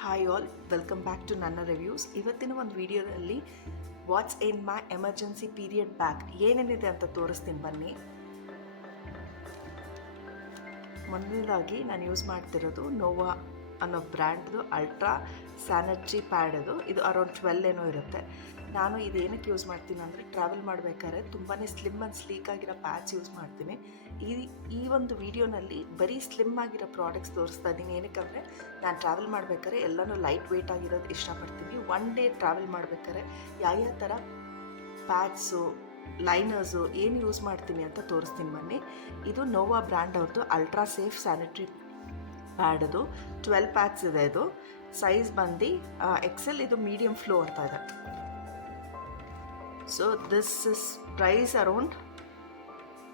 Hi all, welcome back to ನನ್ನ reviews. ಇವತ್ತಿನ ಒಂದು ವಿಡಿಯೋದಲ್ಲಿ what's in my emergency period bag ಏನೇನಿದೆ ಅಂತ ತೋರಿಸ್ತೀನಿ ಬನ್ನಿ. ಮೊದಲನೇದಾಗಿ ನಾನು ಯೂಸ್ ಮಾಡ್ತಿರೋದು ನೋವಾ ಅನ್ನೋ ಬ್ರ್ಯಾಂಡ್ದು ಅಲ್ಟ್ರಾ ಸ್ಯಾನಿಟರಿ ಪ್ಯಾಡ್. ಇದು ಅರೌಂಡ್ 12 ಏನೋ ಇರುತ್ತೆ. ನಾನು ಇದು ಏನಕ್ಕೆ ಯೂಸ್ ಮಾಡ್ತೀನಿ ಅಂದರೆ ಟ್ರಾವೆಲ್ ಮಾಡಬೇಕಾದ್ರೆ ತುಂಬಾ ಸ್ಲಿಮ್ ಆ್ಯಂಡ್ ಸ್ಲೀಕ್ ಆಗಿರೋ ಪ್ಯಾಚ್ ಯೂಸ್ ಮಾಡ್ತೀನಿ. ಈ ಒಂದು ವಿಡಿಯೋನಲ್ಲಿ ಬರೀ ಸ್ಲಿಮ್ ಆಗಿರೋ ಪ್ರಾಡಕ್ಟ್ಸ್ ತೋರಿಸ್ತಾ ಇದ್ದೀನಿ. ಏನಕ್ಕಂದರೆ ನಾನು ಟ್ರಾವೆಲ್ ಮಾಡಬೇಕಾದ್ರೆ ಎಲ್ಲನೂ ಲೈಟ್ ವೆಯ್ಟ್ ಆಗಿರೋದು ಇಷ್ಟಪಡ್ತೀನಿ. ಒನ್ ಡೇ ಟ್ರಾವೆಲ್ ಮಾಡಬೇಕಾದ್ರೆ ಯಾವ ಥರ ಪ್ಯಾಡ್ಸು ಲೈನರ್ಸು ಏನು ಯೂಸ್ ಮಾಡ್ತೀನಿ ಅಂತ ತೋರಿಸ್ತೀನಿ ಬನ್ನಿ. ಇದು ನೋವಾ ಬ್ರ್ಯಾಂಡ್ ಅವ್ರದ್ದು ಅಲ್ಟ್ರಾ ಸೇಫ್ ಸ್ಯಾನಿಟರಿ ಪ್ಯಾಡದು 12 ಪ್ಯಾಡ್ಸ್ ಇದೆ. ಇದು ಸೈಜ್ ಬಂದು ಎಕ್ಸೆಲ್, ಇದು ಮೀಡಿಯಮ್ ಫ್ಲೋ ಅಂತ ಇದೆ. So this is price around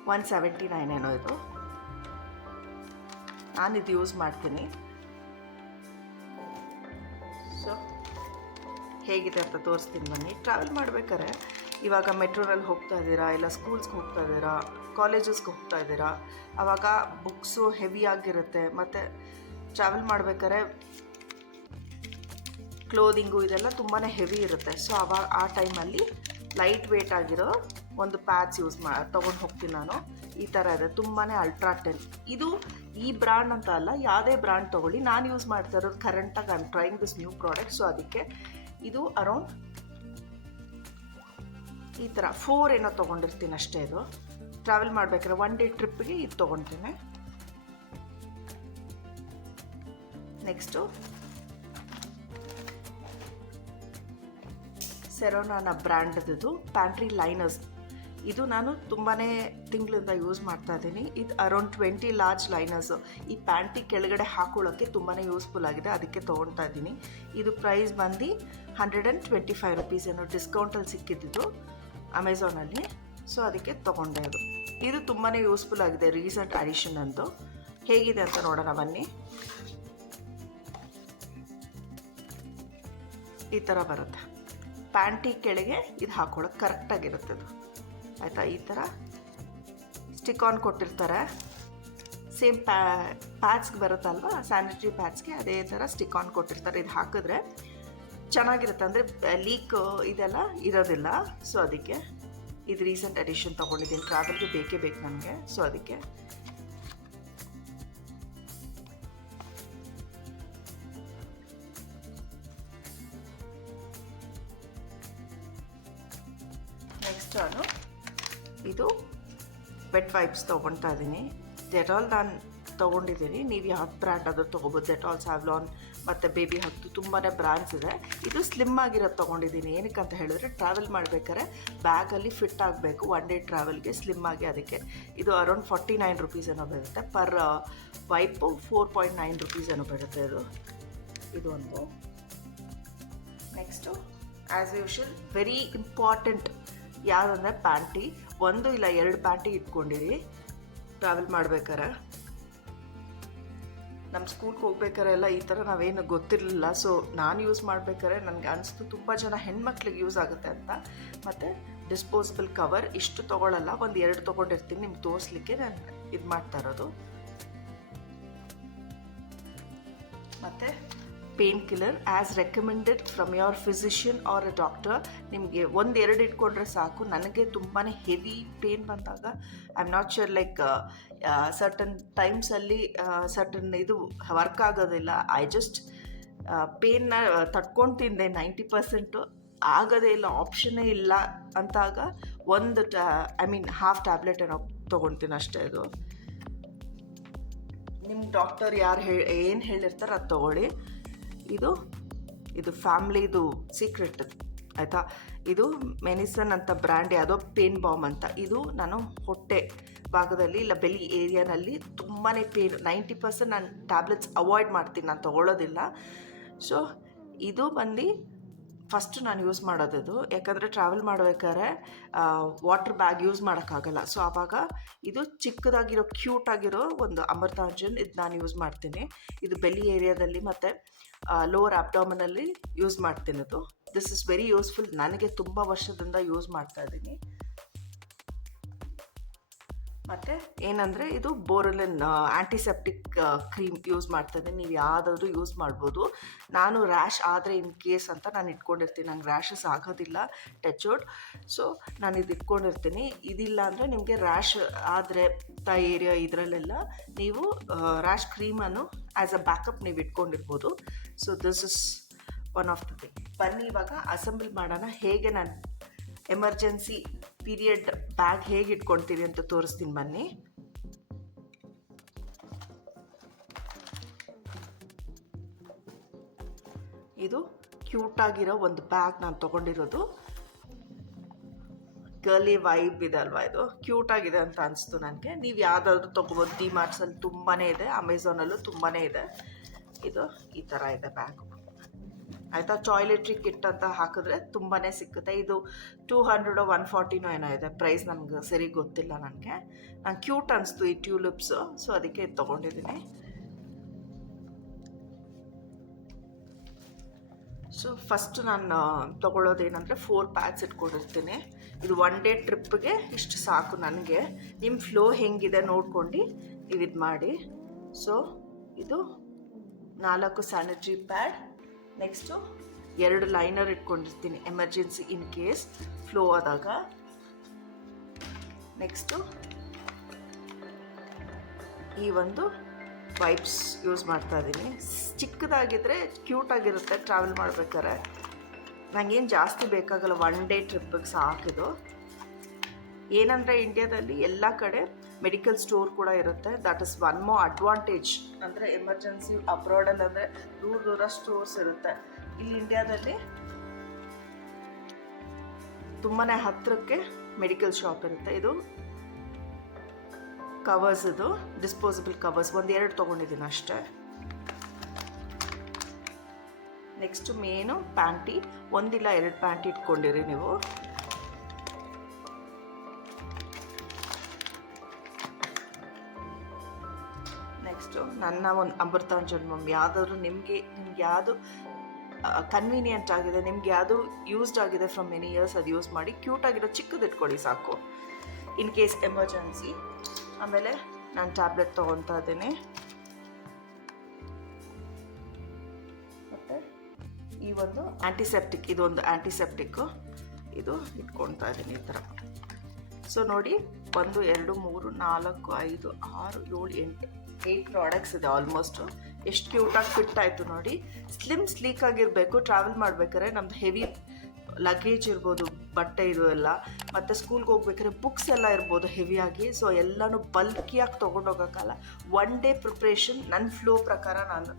179 ಏನೋ. ಇದು ನಾನು ಇದು ಯೂಸ್ ಮಾಡ್ತೀನಿ. ಸೊ ಹೇಗಿದೆ ಅಂತ ತೋರಿಸ್ತೀನಿ ಬನ್ನಿ. ಟ್ರಾವೆಲ್ ಮಾಡ್ಬೇಕಾದ್ರೆ ಇವಾಗ ಮೆಟ್ರೋನಲ್ಲಿ ಹೋಗ್ತಾ ಇದ್ದೀರಾ, ಇಲ್ಲ ಸ್ಕೂಲ್ಸ್ಗೆ ಹೋಗ್ತಾ ಇದ್ದೀರಾ, ಕಾಲೇಜಸ್ಗೆ ಹೋಗ್ತಾ ಇದ್ದೀರಾ, ಆವಾಗ ಬುಕ್ಸು ಹೆವಿ ಆಗಿರುತ್ತೆ. ಮತ್ತು ಟ್ರಾವೆಲ್ ಮಾಡ್ಬೇಕಾದ್ರೆ ಕ್ಲೋದಿಂಗು ಇದೆಲ್ಲ ತುಂಬಾ ಹೆವಿ ಇರುತ್ತೆ. ಸೊ ಆ ಟೈಮಲ್ಲಿ ಲೈಟ್ ವೇಟ್ ಆಗಿರೋ ಒಂದು ಪ್ಯಾಚ್ ತೊಗೊಂಡು ಹೋಗ್ತೀನಿ ನಾನು. ಈ ಥರ ಇದೆ, ತುಂಬಾ ಅಲ್ಟ್ರಾ 10. ಇದು ಈ ಬ್ರ್ಯಾಂಡ್ ಅಂತ ಅಲ್ಲ, ಯಾವುದೇ ಬ್ರ್ಯಾಂಡ್ ತೊಗೊಳ್ಳಿ. ನಾನು ಯೂಸ್ ಮಾಡ್ತಾ ಇರೋದು ಕರೆಂಟಾಗಿ I am trying this new product. So ಅದಕ್ಕೆ ಇದು ಅರೌಂಡ್ ಈ ಥರ 4 ಏನೋ ತೊಗೊಂಡಿರ್ತೀನಿ ಅಷ್ಟೇ. ಇದು ಟ್ರಾವೆಲ್ ಮಾಡಬೇಕಾದ್ರೆ ಒನ್ ಡೇ ಟ್ರಿಪ್ಪಿಗೆ ಇದು ತೊಗೊತೀನಿ. ನೆಕ್ಸ್ಟು ಸೆರೋನಾನ ಬ್ರ್ಯಾಂಡ್ದು ಪ್ಯಾಂಟ್ರಿ ಲೈನರ್ಸ್. ಇದು ನಾನು ತುಂಬಾ ತಿಂಗಳಿಂದ ಯೂಸ್ ಮಾಡ್ತಾ ಇದ್ದೀನಿ. ಇದು ಅರೌಂಡ್ 20 ಲಾರ್ಜ್ ಲೈನರ್ಸು ಈ ಪ್ಯಾಂಟಿ ಕೆಳಗಡೆ ಹಾಕೊಳ್ಳೋಕ್ಕೆ ತುಂಬಾ ಯೂಸ್ಫುಲ್ ಆಗಿದೆ, ಅದಕ್ಕೆ ತೊಗೊಳ್ತಾ ಇದ್ದೀನಿ. ಇದು ಪ್ರೈಸ್ ಬಂದು 125 ರುಪೀಸ್ ಏನೋ ಡಿಸ್ಕೌಂಟಲ್ಲಿ ಸಿಕ್ಕಿದ್ದು ಅಮೆಝಾನಲ್ಲಿ. ಸೊ ಅದಕ್ಕೆ ತೊಗೊಂಡೆ. ಇದು ತುಂಬಾ ಯೂಸ್ಫುಲ್ ಆಗಿದೆ, ರೀಸೆಂಟ್ ಅಡಿಷನ್ ಅಂತು. ಹೇಗಿದೆ ಅಂತ ನೋಡೋಣ ಬನ್ನಿ. ಈ ಥರ ಬರುತ್ತೆ. ಪ್ಯಾಂಟಿ ಕೆಳಗೆ ಇದು ಹಾಕೊಳ್ಳೋಕೆ ಕರೆಕ್ಟಾಗಿರುತ್ತೆ ಅದು, ಆಯಿತಾ. ಈ ಥರ ಸ್ಟಿಕ್ ಆನ್ ಕೊಟ್ಟಿರ್ತಾರೆ. ಸೇಮ್ ಪ್ಯಾಚ್ಗೆ ಬರುತ್ತಲ್ವ, ಸ್ಯಾನಿಟರಿ ಪ್ಯಾಚ್ಗೆ ಅದೇ ಥರ ಸ್ಟಿಕ್ ಆನ್ ಕೊಟ್ಟಿರ್ತಾರೆ. ಇದು ಹಾಕಿದ್ರೆ ಚೆನ್ನಾಗಿರುತ್ತೆ, ಅಂದರೆ ಲೀಕ್ ಇದೆಲ್ಲ ಇರೋದಿಲ್ಲ. ಸೊ ಅದಕ್ಕೆ ಇದು ರೀಸೆಂಟ್ ಎಡಿಷನ್ ತೊಗೊಂಡಿದ್ದೀನಿ. ಟ್ರಾವೆಲ್ಗೆ ಬೇಕೇ ಬೇಕು ನನಗೆ. ಸೊ ಅದಕ್ಕೆ ನೆಕ್ಸ್ಟ್ ನಾನು ಇದು ವೆಟ್ ವೈಪ್ಸ್ ತೊಗೊಳ್ತಾ ಇದ್ದೀನಿ. ಡೆಟಾಲ್ ನಾನು ತೊಗೊಂಡಿದ್ದೀನಿ. ನೀವು ಯಾವ ಬ್ರ್ಯಾಂಡ್ ಆದರೂ ತೊಗೋಬೋದು. ಡೆಟಾಲ್, ಸ್ಯಾವ್ಲಾನ್ ಮತ್ತು ಬೇಬಿ ಹಗ್ದು ತುಂಬಾ ಬ್ರ್ಯಾಂಡ್ಸ್ ಇದೆ. ಇದು ಸ್ಲಿಮ್ ಆಗಿರೋದು ತೊಗೊಂಡಿದ್ದೀನಿ. ಏನಕ್ಕಂತ ಹೇಳಿದ್ರೆ ಟ್ರಾವೆಲ್ ಮಾಡಬೇಕಾದ್ರೆ ಬ್ಯಾಗಲ್ಲಿ ಫಿಟ್ ಆಗಬೇಕು ಒನ್ ಡೇ ಟ್ರಾವೆಲ್ಗೆ, ಸ್ಲಿಮ್ ಆಗಿ. ಅದಕ್ಕೆ ಇದು ಅರೌಂಡ್ 49 ರುಪೀಸ್ ಏನೋ ಬರುತ್ತೆ. ಪರ್ ವೈಪು 4.9 ರುಪೀಸ್ ಏನೋ ಬರುತ್ತೆ. ಇದು ಒಂದು. Next as usual very important ಯಾವುದಂದರೆ ಪ್ಯಾಂಟಿ. 1 ಇಲ್ಲ 2 ಪ್ಯಾಂಟಿ ಇಟ್ಕೊಂಡಿರಿ ಟ್ರಾವೆಲ್ ಮಾಡ್ಬೇಕಾರೆ. ನಮ್ಮ ಸ್ಕೂಲ್ಗೆ ಹೋಗ್ಬೇಕಾರೆ ಎಲ್ಲ ಈ ಥರ ನಾವೇನು ಗೊತ್ತಿರಲಿಲ್ಲ. ಸೊ ನಾನು ಯೂಸ್ ಮಾಡ್ಬೇಕಾದ್ರೆ ನನಗೆ ಅನಿಸ್ತು ತುಂಬ ಜನ ಹೆಣ್ಮಕ್ಳಿಗೆ ಯೂಸ್ ಆಗುತ್ತೆ ಅಂತ. ಮತ್ತು ಡಿಸ್ಪೋಸಬಲ್ ಕವರ್ ಇಷ್ಟು ತೊಗೊಳ್ಳಲ್ಲ, 1-2 ತೊಗೊಂಡಿರ್ತೀನಿ ನಿಮ್ಗೆ ತೋರಿಸ್ಲಿಕ್ಕೆ ನಾನು ಇದು ಮಾಡ್ತಾ ಇರೋದು. ಮತ್ತು pain killer as recommended from your physician or a doctor. ನಿಮಗೆ 1-2 ಇಟ್ಕೊಂಡ್ರೆ ಸಾಕು. ನನಗೆ ತುಂಬಾ ಹೆವಿ ಪೇನ್ ಬಂದಾಗ I am not sure, like certain ಟೈಮ್ಸಲ್ಲಿ ಸರ್ಟನ್ ಇದು ವರ್ಕ್ ಆಗೋದಿಲ್ಲ. ಐ ಜಸ್ಟ್ ಪೇನ್ನ ತಡ್ಕೊತಿದ್ದೆ 90% ಆಗೋದೇ ಇಲ್ಲ, ಆಪ್ಷನ್ನೇ ಇಲ್ಲ ಅಂತಾಗ ಹಾಫ್ ಟ್ಯಾಬ್ಲೆಟ್ ಏನೋ ತೊಗೊಳ್ತೀನಿ ಅಷ್ಟೇ. ನಿಮ್ಮ ಡಾಕ್ಟರ್ ಏನು ಹೇಳಿರ್ತಾರೆ ಅದು ತೊಗೊಳ್ಳಿ. ಇದು ಫ್ಯಾಮ್ಲಿದು ಸೀಕ್ರೆಟ್, ಆಯಿತಾ. ಇದು ಮೆನಿಸನ್ ಅಂತ ಬ್ರ್ಯಾಂಡ್, ಯಾವುದೋ ಪೇನ್ ಬಾಮ್ ಅಂತ. ಇದು ನಾನು ಹೊಟ್ಟೆ ಭಾಗದಲ್ಲಿ ಇಲ್ಲ ಬೆಲಿ ಏರಿಯಾನಲ್ಲಿ ತುಂಬಾ ಪೇನ್, 90% ನಾನು ಟ್ಯಾಬ್ಲೆಟ್ಸ್ ಅವಾಯ್ಡ್ ಮಾಡ್ತೀನಿ, ನಾನು ತೊಗೊಳ್ಳೋದಿಲ್ಲ. ಸೊ ಇದು ಬಂದು ಫಸ್ಟ್ ನಾನು ಯೂಸ್ ಮಾಡೋದು. ಯಾಕಂದರೆ ಟ್ರಾವೆಲ್ ಮಾಡಬೇಕಾದ್ರೆ ವಾಟರ್ ಬ್ಯಾಗ್ ಯೂಸ್ ಮಾಡೋಕ್ಕಾಗಲ್ಲ. ಸೊ ಆವಾಗ ಇದು ಚಿಕ್ಕದಾಗಿರೋ ಕ್ಯೂಟಾಗಿರೋ ಒಂದು ಅಮೃತಾಂಜನ್, ಇದು ನಾನು ಯೂಸ್ ಮಾಡ್ತೀನಿ. ಇದು ಬೆಲಿ ಏರಿಯಾದಲ್ಲಿ ಮತ್ತು ಲೋವರ್ ಅಬ್ಡಾಮಿನಲ್ಲಿ ಯೂಸ್ ಮಾಡ್ತೀನಿ. This is very useful. ನನಗೆ ತುಂಬ ವರ್ಷದಿಂದ ಯೂಸ್ ಮಾಡ್ತಾ ಇದ್ದೀನಿ. ಮತ್ತು ಏನಂದರೆ ಇದು ಬೋರಲಿನ್ ಆ್ಯಂಟಿಸೆಪ್ಟಿಕ್ ಕ್ರೀಮ್ ಯೂಸ್ ಮಾಡ್ತದೆ. ನೀವು ಯಾವುದಾದ್ರೂ ಯೂಸ್ ಮಾಡ್ಬೋದು. ನಾನು ರ್ಯಾಶ್ ಆದರೆ ಇನ್ ಕೇಸ್ ಅಂತ ನಾನು ಇಟ್ಕೊಂಡಿರ್ತೀನಿ. ನಂಗೆ ರ್ಯಾಷಸ್ ಆಗೋದಿಲ್ಲ ಟಚ್ವುಡ್. ಸೊ ನಾನು ಇದು ಇಟ್ಕೊಂಡಿರ್ತೀನಿ. ಇದಿಲ್ಲ ಅಂದರೆ ನಿಮಗೆ ರ್ಯಾಶ್ ಆದರೆ ಏರಿಯಾ ಇದರಲ್ಲೆಲ್ಲ ನೀವು ರ್ಯಾಶ್ ಕ್ರೀಮನ್ನು ಆ್ಯಸ್ ಅ ಬ್ಯಾಕಪ್ ನೀವು ಇಟ್ಕೊಂಡಿರ್ಬೋದು. So this is one of the thing. ಬನ್ನಿ ಇವಾಗ ಅಸೆಂಬಲ್ ಮಾಡೋಣ. ಹೇಗೆ ನಾನು ಎಮರ್ಜೆನ್ಸಿ ಪೀರಿಯಡ್ ಬ್ಯಾಗ್ ಹೇಗೆ ಇಟ್ಕೊಳ್ತೀವಿ ಅಂತ ತೋರಿಸ್ತೀನಿ ಬನ್ನಿ. ಇದು ಕ್ಯೂಟಾಗಿರೋ ಒಂದು ಬ್ಯಾಗ್ ನಾನು ತೊಗೊಂಡಿರೋದು. ಗರ್ಲಿ ವೈಬ್ ಇದೆ ಅಲ್ವಾ, ಇದು ಕ್ಯೂಟಾಗಿದೆ ಅಂತ ಅನಿಸ್ತು ನನಗೆ. ನೀವು ಯಾವುದಾದ್ರೂ ತೊಗೋಬೋದು. ಡಿಮಾರ್ಟ್ಸಲ್ಲಿ ತುಂಬಾ ಇದೆ, ಅಮೆಝಾನಲ್ಲೂ ತುಂಬಾ ಇದೆ. ಇದು ಈ ಥರ ಇದೆ ಬ್ಯಾಗು ಆಯಿತಾ. ಟಾಯ್ಲೆಟ್ರಿ ಕಿಟ್ ಅಂತ ಹಾಕಿದ್ರೆ ತುಂಬಾ ಸಿಕ್ಕುತ್ತೆ. ಇದು 200 140 ಏನೋ ಇದೆ ಪ್ರೈಸ್, ನಮ್ಗೆ ಸರಿ ಗೊತ್ತಿಲ್ಲ ನನಗೆ. ನಂಗೆ ಕ್ಯೂಟ್ ಅನಿಸ್ತು ಈ ಟ್ಯೂಲಿಪ್ಸು, ಸೊ ಅದಕ್ಕೆ ಇದು ತೊಗೊಂಡಿದ್ದೀನಿ. ಸೊ ಫಸ್ಟ್ ನಾನು ತೊಗೊಳ್ಳೋದೇನೆಂದರೆ 4 ಪ್ಯಾಕ್ಸ್ ಇಟ್ಕೊಂಡಿರ್ತೀನಿ. ಇದು 1 ಡೇ ಟ್ರಿಪ್ಪಿಗೆ ಇಷ್ಟು ಸಾಕು ನನಗೆ. ನಿಮ್ಮ ಫ್ಲೋ ಹೆಂಗಿದೆ ನೋಡ್ಕೊಂಡು ನೀವು ಇದು ಮಾಡಿ. ಸೊ ಇದು 4 ಸ್ಯಾನಿಟರಿ ಪ್ಯಾಡ್. ನೆಕ್ಸ್ಟು 2 ಲೈನರ್ ಇಟ್ಕೊಂಡಿರ್ತೀನಿ ಎಮರ್ಜೆನ್ಸಿ ಇನ್ ಕೇಸ್ ಫ್ಲೋ ಆದಾಗ. ನೆಕ್ಸ್ಟು ಈ ಒಂದು ವೈಪ್ಸ್ ಯೂಸ್ ಮಾಡ್ತಾ ಇದ್ದೀನಿ. ಚಿಕ್ಕದಾಗಿದ್ದರೆ ಕ್ಯೂಟಾಗಿರುತ್ತೆ ಟ್ರಾವೆಲ್ ಮಾಡ್ಬೇಕಾದ್ರೆ. ನನಗೇನು ಜಾಸ್ತಿ ಬೇಕಾಗಲ್ಲ, 1 ಡೇ ಟ್ರಿಪ್ಪಿಗೆ ಸಾಕಿದು. ಏನಂದರೆ ಇಂಡಿಯಾದಲ್ಲಿ ಎಲ್ಲ ಕಡೆ ಮೆಡಿಕಲ್ ಸ್ಟೋರ್ ಕೂಡ ಇರುತ್ತೆ. That is one more advantage. ಅಂದರೆ ಎಮರ್ಜೆನ್ಸಿ ಅಬ್ರಾಡಲ್ಲಿ ಅಂದರೆ ದೂರ ಸ್ಟೋರ್ಸ್ ಇರುತ್ತೆ. ಇಲ್ಲಿ ಇಂಡಿಯಾದಲ್ಲಿ ತುಂಬಾ ಹತ್ತಿರಕ್ಕೆ ಮೆಡಿಕಲ್ ಶಾಪ್ ಇರುತ್ತೆ. ಇದು ಕವರ್ಸ್, ಇದು ಡಿಸ್ಪೋಸಬಲ್ ಕವರ್ಸ್ 1-2 ತೊಗೊಂಡಿದ್ದೀನಿ ಅಷ್ಟೇ. ನೆಕ್ಸ್ಟು ಮೇನು ಪ್ಯಾಂಟಿ, 1 ಇಲ್ಲ 2 ಪ್ಯಾಂಟಿ ಇಟ್ಕೊಂಡಿರಿ ನೀವು. ನೆಕ್ಸ್ಟು ನನ್ನ ಒಂದು ಅಮೃತಾಂಜನ್ ಯಾವುದಾದ್ರು ನಿಮಗೆ ಯಾವುದು ಕನ್ವೀನಿಯೆಂಟ್ ಆಗಿದೆ, ನಿಮ್ಗೆ ಯಾವುದು ಯೂಸ್ಡ್ ಆಗಿದೆ ಫ್ರಮ್ ಮೆನಿ ಇಯರ್ಸ್ ಅದು ಯೂಸ್ ಮಾಡಿ. ಕ್ಯೂಟಾಗಿರೋ ಚಿಕ್ಕದು ಇಟ್ಕೊಳ್ಳಿ ಸಾಕು, ಇನ್ ಕೇಸ್ ಎಮರ್ಜೆನ್ಸಿ. ಆಮೇಲೆ ನಾನು ಟ್ಯಾಬ್ಲೆಟ್ ತೊಗೊತಾ ಇದ್ದೀನಿ. ಮತ್ತು ಈ ಒಂದು ಆ್ಯಂಟಿಸೆಪ್ಟಿಕ್, ಇದೊಂದು ಆ್ಯಂಟಿಸೆಪ್ಟಿಕ್ಕು, ಇದು ಇಟ್ಕೊಳ್ತಾ ಇದ್ದೀನಿ ಈ ಥರ. ಸೊ ನೋಡಿ, 1 2 3 4 5 6 7 8 ಪ್ರಾಡಕ್ಟ್ಸ್ ಇದೆ ಆಲ್ಮೋಸ್ಟು. ಎಷ್ಟು ಕ್ಯೂಟಾಗಿ ಫಿಟ್ ಆಯಿತು ನೋಡಿ. ಸ್ಲಿಮ್ ಸ್ಲೀಕ್ ಆಗಿರಬೇಕು ಟ್ರಾವೆಲ್ ಮಾಡ್ಬೇಕಾದ್ರೆ. ನಮ್ದು ಹೆವಿ ಲಗೇಜ್ ಇರ್ಬೋದು, ಬಟ್ಟೆ ಇದು ಎಲ್ಲ, ಮತ್ತು ಸ್ಕೂಲ್ಗೆ ಹೋಗ್ಬೇಕಾದ್ರೆ ಬುಕ್ಸ್ ಎಲ್ಲ ಇರ್ಬೋದು ಹೆವಿಯಾಗಿ. ಸೊ ಎಲ್ಲನೂ ಬಲ್ಕಿಯಾಗಿ ತೊಗೊಂಡೋಗೋಕ್ಕಲ್ಲ. 1 ಡೇ ಪ್ರಿಪ್ರೇಷನ್ ನನ್ನ ಫ್ಲೋ ಪ್ರಕಾರ ನಾನು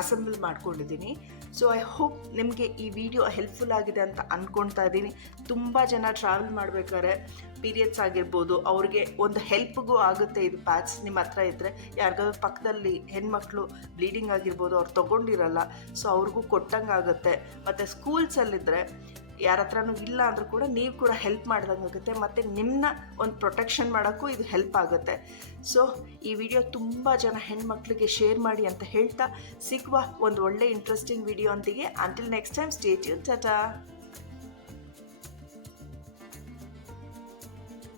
ಅಸೆಂಬಲ್ ಮಾಡ್ಕೊಂಡಿದ್ದೀನಿ. ಸೊ ಐ ಹೋಪ್ ನಿಮಗೆ ಈ ವಿಡಿಯೋ ಹೆಲ್ಪ್ಫುಲ್ ಆಗಿದೆ ಅಂತ ಅಂದ್ಕೊಳ್ತಾ ಇದ್ದೀನಿ. ತುಂಬ ಜನ ಟ್ರಾವೆಲ್ ಮಾಡಬೇಕಾದ್ರೆ ಪೀರಿಯಡ್ಸ್ ಆಗಿರ್ಬೋದು, ಅವ್ರಿಗೆ ಒಂದು ಹೆಲ್ಪ್ಗೂ ಆಗುತ್ತೆ ಇದು ಪ್ಯಾಚ್ ನಿಮ್ಮ ಹತ್ರ ಇದ್ದರೆ. ಯಾರಿಗಾದ್ರೂ ಪಕ್ಕದಲ್ಲಿ ಹೆಣ್ಮಕ್ಳು ಬ್ಲೀಡಿಂಗ್ ಆಗಿರ್ಬೋದು, ಅವ್ರು ತೊಗೊಂಡಿರಲ್ಲ, ಸೊ ಅವ್ರಿಗೂ ಕೊಟ್ಟಂಗೆ ಆಗುತ್ತೆ. ಮತ್ತು ಸ್ಕೂಲ್ಸಲ್ಲಿದ್ದರೆ ಯಾರ ಹತ್ರನೂ ಇಲ್ಲ ಅಂದರೂ ಕೂಡ ನೀವು ಕೂಡ ಹೆಲ್ಪ್ ಮಾಡ್ದಂಗೆ ಆಗುತ್ತೆ, ಮತ್ತು ನಿಮ್ಮನ್ನ ಒಂದು ಪ್ರೊಟೆಕ್ಷನ್ ಮಾಡೋಕ್ಕೂ ಇದು ಹೆಲ್ಪ್ ಆಗುತ್ತೆ. ಸೊ ಈ ವಿಡಿಯೋ ತುಂಬ ಜನ ಹೆಣ್ಮಕ್ಳಿಗೆ ಶೇರ್ ಮಾಡಿ ಅಂತ ಹೇಳ್ತಾ ಸಿಗುವ ಒಂದು ಒಳ್ಳೆ ಇಂಟ್ರೆಸ್ಟಿಂಗ್ ವಿಡಿಯೋ ಒಂದಿಗೆ. Until next time, stay tune, Tata.